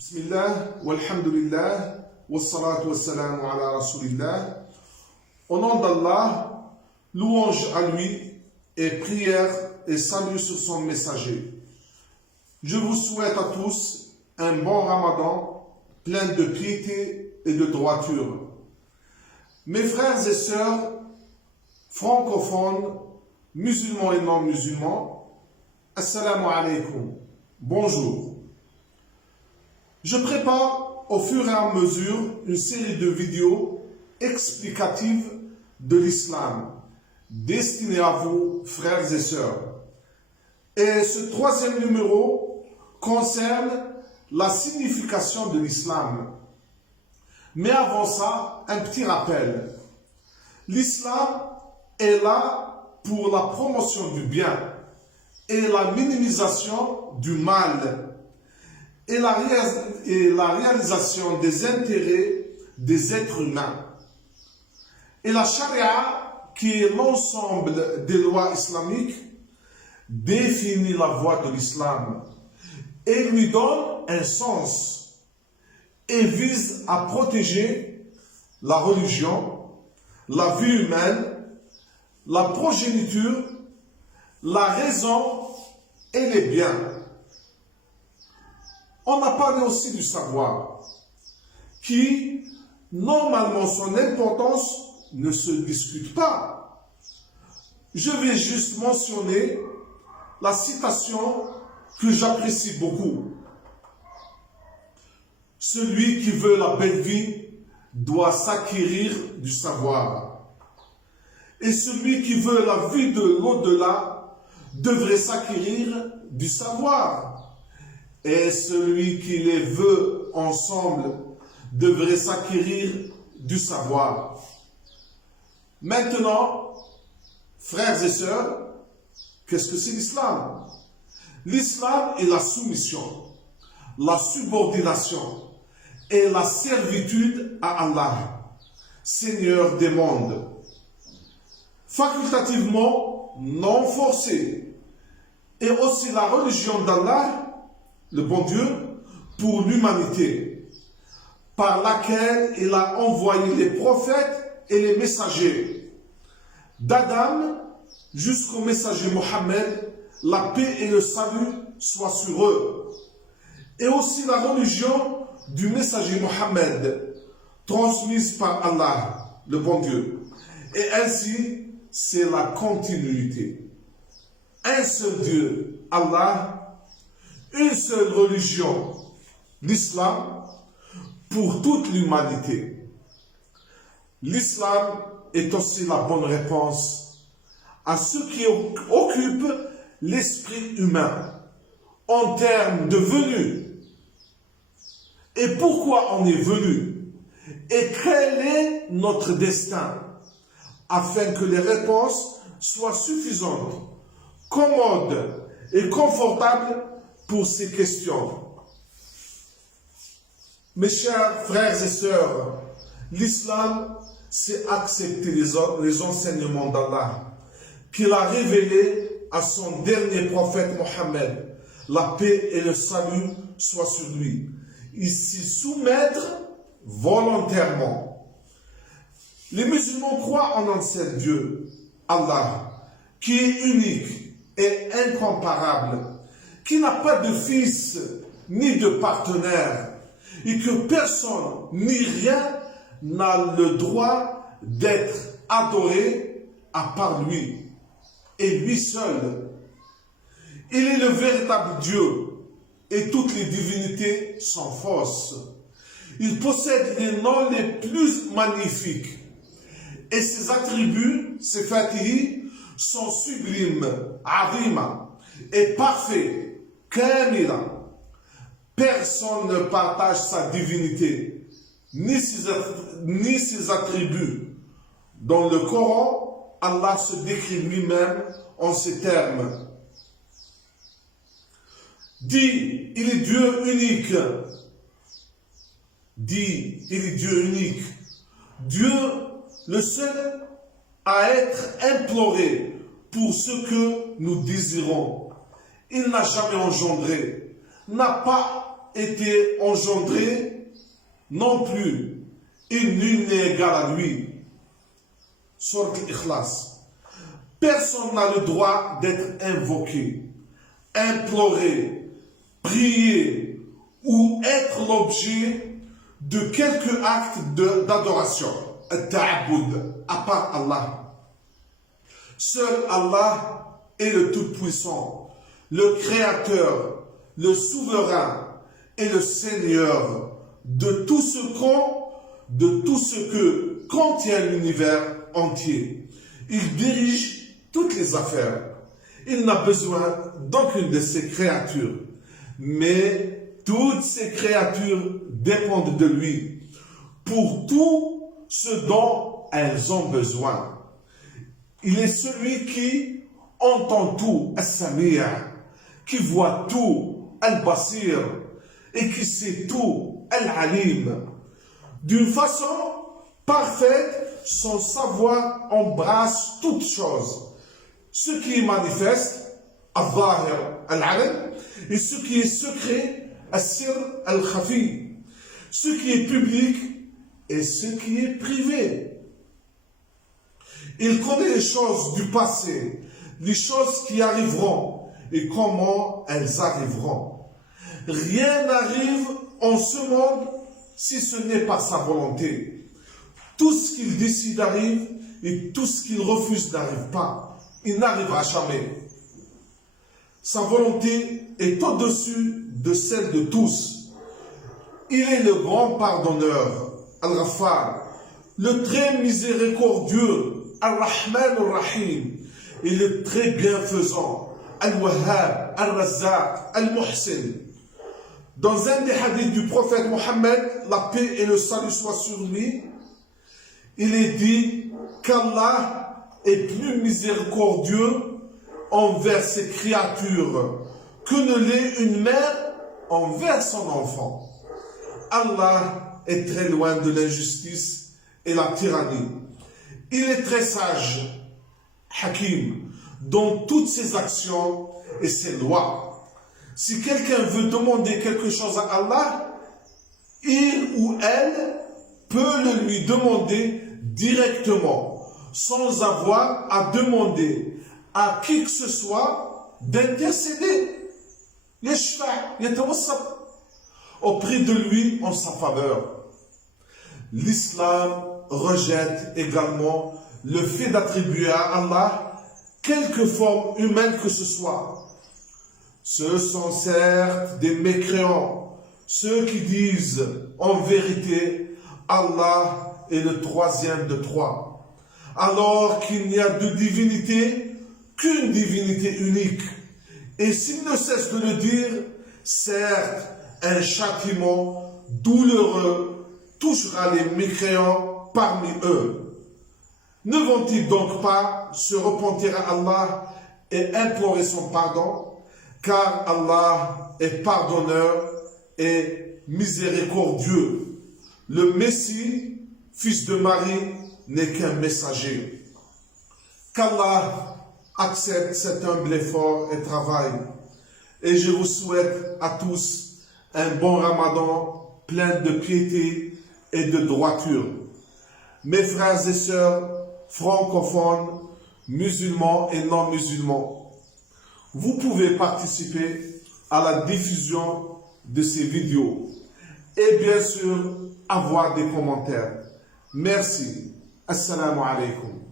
Bismillah, walhamdulillah, wassalatu wassalamu ala rasulillah. Au nom d'Allah, louange à lui et prière et salut sur son messager. Je vous souhaite à tous un bon ramadan plein de piété et de droiture. Mes frères et sœurs francophones, musulmans et non musulmans, assalamu alaikum, bonjour. Je prépare au fur et à mesure une série de vidéos explicatives de l'islam, destinées à vous, frères et sœurs. Et ce troisième numéro concerne la signification de l'islam. Mais avant ça, un petit rappel. L'islam est là pour la promotion du bien et la minimisation du mal et la réalisation des intérêts des êtres humains. Et la charia, qui est l'ensemble des lois islamiques, définit la voie de l'islam et lui donne un sens et vise à protéger la religion, la vie humaine, la progéniture, la raison et les biens. On a parlé aussi du savoir, qui, normalement, son importance ne se discute pas. Je vais juste mentionner la citation que j'apprécie beaucoup. Celui qui veut la belle vie doit s'acquérir du savoir. Et celui qui veut la vie de l'au-delà devrait s'acquérir du savoir. Et celui qui les veut ensemble devrait s'acquérir du savoir. Maintenant, frères et sœurs, qu'est-ce que c'est l'islam? L'islam est la soumission, la subordination et la servitude à Allah, Seigneur des mondes. Facultativement non forcée, et aussi la religion d'Allah, le bon Dieu, pour l'humanité, par laquelle il a envoyé les prophètes et les messagers. D'Adam jusqu'au messager Mohammed, la paix et le salut soient sur eux. Et aussi la religion du messager Mohammed, transmise par Allah, le bon Dieu. Et ainsi, c'est la continuité. Un seul Dieu, Allah, une seule religion, l'islam, pour toute l'humanité. L'islam est aussi la bonne réponse à ce qui occupe l'esprit humain en termes de venue. Et pourquoi on est venu? Et quel est notre destin? Afin que les réponses soient suffisantes, commodes et confortables pour ces questions. Mes chers frères et sœurs, l'islam, c'est accepter les enseignements d'Allah, qu'il a révélés à son dernier prophète Mohammed. La paix et le salut soient sur lui. Et s'y soumettre volontairement. Les musulmans croient en un seul Dieu, Allah, qui est unique et incomparable, qui n'a pas de fils ni de partenaire, et que personne ni rien n'a le droit d'être adoré à part lui, et lui seul. Il est le véritable Dieu, et toutes les divinités sont fausses. Il possède les noms les plus magnifiques, et ses attributs, ses fatihs, sont sublimes, azima, et parfaits. Kamila. Personne ne partage sa divinité, ni ses attributs. Dans le Coran, Allah se décrit lui-même en ces termes. Dit, il est Dieu unique. Dit, il est Dieu unique. Dieu, le seul à être imploré pour ce que nous désirons. Il n'a jamais engendré, n'a pas été engendré non plus, et nul n'est égal à lui. Sourate Al-Ikhlas. Personne n'a le droit d'être invoqué, imploré, prié ou être l'objet de quelque acte d'adoration, al-ta'abbud, à part Allah. Seul Allah est le Tout-Puissant, le Créateur, le Souverain et le Seigneur de tout ce que contient l'univers entier. Il dirige toutes les affaires. Il n'a besoin d'aucune de ses créatures, mais toutes ces créatures dépendent de lui pour tout ce dont elles ont besoin. Il est celui qui entend tout, As-Sami', qui voit tout, Al-Basir, et qui sait tout, Al-Alim. D'une façon parfaite, son savoir embrasse toutes choses. Ce qui est manifeste, Al-Zahir, Al-Alim, et ce qui est secret, Al-Sir, Al-Khafi. Ce qui est public et ce qui est privé. Il connaît les choses du passé, les choses qui arriveront et comment elles arriveront. Rien n'arrive en ce monde si ce n'est pas sa volonté. Tout ce qu'il décide arrive et tout ce qu'il refuse n'arrive pas. Il n'arrivera jamais. Sa volonté est au-dessus de celle de tous. Il est le grand pardonneur, Al-Ghaffar, le très miséricordieux, Al-Rahman Al-Rahim, et le très bienfaisant, Al-Wahhab, Al-Razzaq, Al-Muhsin. Dans un des hadiths du prophète Mohammed, la paix et le salut soient sur lui, il est dit qu'Allah est plus miséricordieux envers ses créatures que ne l'est une mère envers son enfant. Allah est très loin de l'injustice et la tyrannie. Il est très sage, Hakim, dans toutes ses actions et ses lois. Si quelqu'un veut demander quelque chose à Allah, il ou elle peut le lui demander directement, sans avoir à demander à qui que ce soit d'intercéder. Auprès de lui en sa faveur. L'islam rejette également le fait d'attribuer à Allah quelque forme humaine que ce soit. Ce sont certes des mécréants, ceux qui disent en vérité Allah est le troisième de trois, alors qu'il n'y a de divinité qu'une divinité unique. Et s'ils ne cessent de le dire, certes, un châtiment douloureux touchera les mécréants parmi eux. Ne vont-ils donc pas se repentir à Allah et implorer son pardon, car Allah est pardonneur et miséricordieux. Le Messie, fils de Marie, n'est qu'un messager. Qu'Allah accepte cet humble effort et travail. Et je vous souhaite à tous un bon Ramadan plein de piété et de droiture. Mes frères et sœurs francophones, musulmans et non musulmans, vous pouvez participer à la diffusion de ces vidéos et bien sûr avoir des commentaires. Merci. Assalamu alaikum.